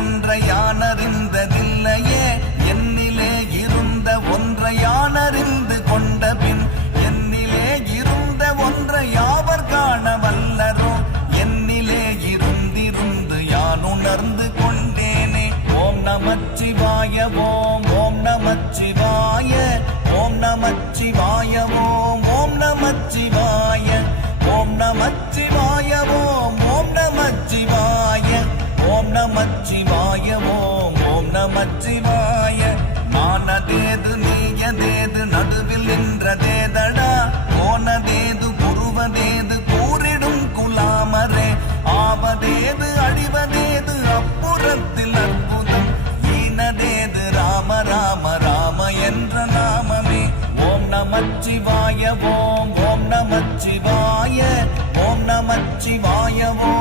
ஒன்றை யானறிந்ததில்லையே என்னிலே இருந்த ஒன்றை யானறிந்து கொண்ட பின் என்னிலே இருந்த ஒன்றை யாவர் காண வல்லரோ என்னிலே இருந்திருந்து யான் உணர்ந்து கொண்டேனே. ஓம் நமச்சிவாய ஓம் ஓம் நமச்சிவாய ஓம் நமச்சிவாய ஓம் ஓம் நமச்சிவாய ஓம் நமச்சிவாய ஓம் ஓம் நமச்சிவாய ஓம் நமச்சிவாய ஓம் ஓம் நமச்சிவாய. மானதேது நீயதேது நடுவில் நின்றதேதடா போனதேது புருவதேது கூறிடும் குலாமரே ஆவதேது அழிவதேது அப்புறத்தில் அற்புதம் ஈனதேது ராம ராம ராம என்ற நாமமே. ஓம் நமச்சிவாய ஓம் ஓம் நமச்சிவாய ஓம் நமச்சிவாய ஓம்